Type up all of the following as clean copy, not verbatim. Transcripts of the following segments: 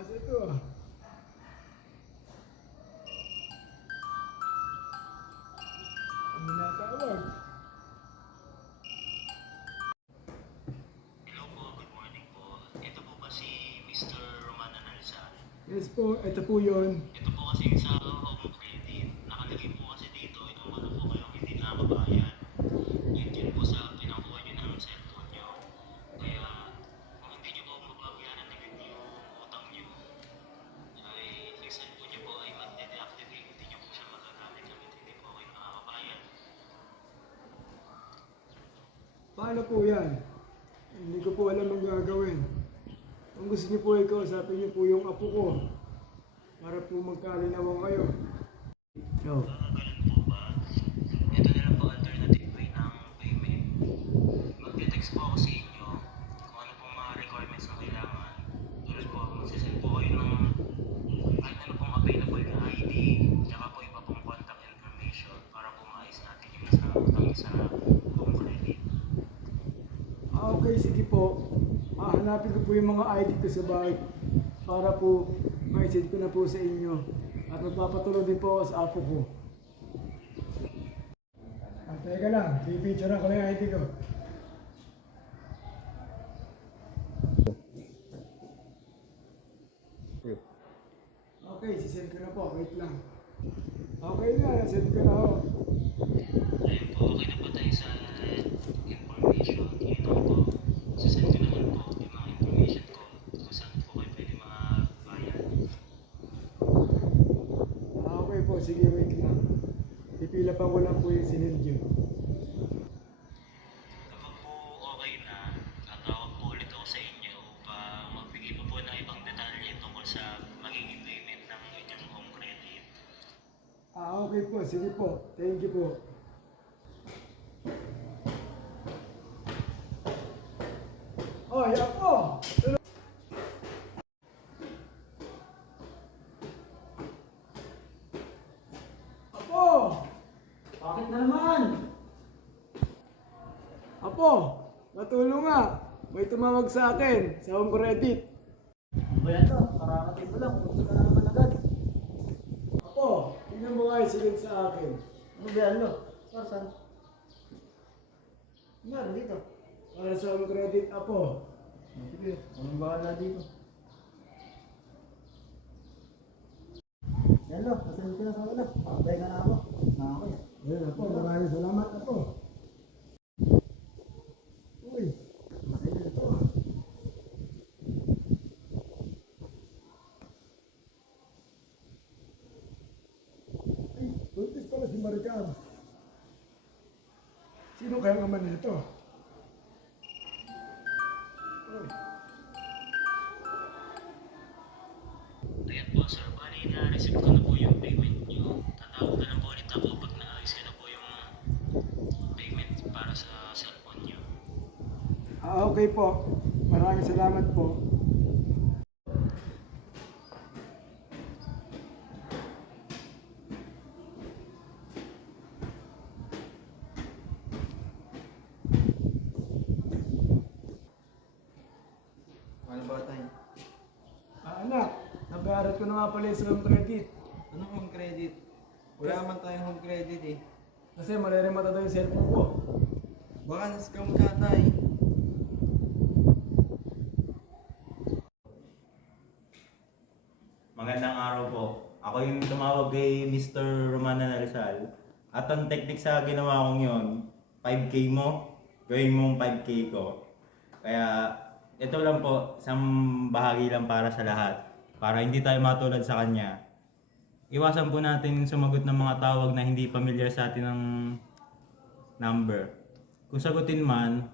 Kasi ito ah. Ang minatawag. Hello po, good morning po. Ito po ba si Mr. Roman Analzan? Yes po, ito po yun. Ito po kasi sa home credit. Nakalagay po kasi dito, itong ano po kayong hindi nakabayan. Yun po sa pinakuha nyo ng cellphone nyo. Kaya kung hindi nyo po mababayaran agad yung utang nyo, ay yung cellphone nyo po ay mag-deactivate. Hindi nyo po siya magagamit hanggang hindi po kayo nakakabayan. Paano po yan? Hindi ko po alam ang gagawin. Kung gusto niyo po ikausapin niyo po yung apo ko para po magkalinawan kayo. Oh. Ganun po ba? Ito na lang po alternative way ng payment. Magte-text po ako sa inyo kung ano pong mga requirements na kailangan. Tulad po, magsisend po kayo ng kahit ano pong available na ID, tsaka po iba pong contact information para po maayos natin yung nasa utang sa home credit. Okay, sige po. Hanapin ko po yung mga ID ko sa bahay para po ma-send ko na po sa inyo. At magpapatulong din po ako sa apo ko. Teka lang, pipicture ko na yung ID ko. Okay, sisend ko na po. Wait lang. Okay na, send ko na ho. Ayun po, okay na po tayo sa information. Yun ako po. Sasend ko naman po yung mga information ko kung saan po kayo pwede makabayan. Okay po, sige, wait lang. Pipila pa ko lang po yung sinend nyo. Kapag po okay na, tatawag po ulit ako sa inyo upang magbigay po ng ibang detalye tungkol sa magiging payment ng inyong home credit. Okay po, sige po. Thank you po. Hoy, apo! Apo! Bakit na naman? Apo! Natulong nga! May tumawag sa akin sa home credit. Ano ba yan to? Karakating mo lang. Punta ka na naman agad. Apo, tingnan mo nga yung sinend sa akin. Ano ba yan lo? Saan? Meron dito. Para sa home credit, apo. Sige, anong bahala dito? Yan lo, nasunod ko na sa wala. Patay ka na ako. Okay. Ayan, apo, maraming salamat, apo. Uy, masaya na ito. Ay, buntis pala si Maricar. Sino kaya naman nito? Uy. Ayan po sir, bali na-receive ko na po yung payment nyo. Tatawag na lang po ulit ako pag naayos ko na po yung payment para sa cellphone nyo. Okay po. Maraming salamat po. Ano ba tayo? Anak, nabayaran ko na nga pala sa home credit. Anong home credit? Wala man tayong home credit eh. Kasi mata daw yung cellphone ko. Baka na-scam ka tayo. Magandang araw po. Ako yung tumawag kay Mr. Romana Rizal. At ang technique sa ginawa kong yon, 5K mo, gawin mong 5K ko. Kaya ito lang po, isang bahagi lang para sa lahat. Para hindi tayo matulad sa kanya. Iwasan po natin sumagot ng mga tawag na hindi familiar sa atin ng number. Kung sagutin man,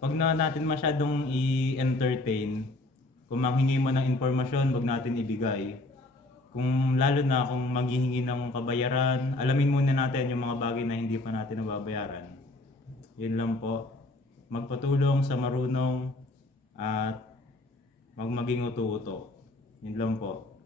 wag na natin masyadong i-entertain. Kung manghingi mo ng impormasyon, wag natin ibigay. Kung lalo na kung maghihingi ng kabayaran, alamin muna natin yung mga bagay na hindi pa natin nababayaran. Yun lang po. Magpatulong sa marunong at maging uto-uto. Yun lang po.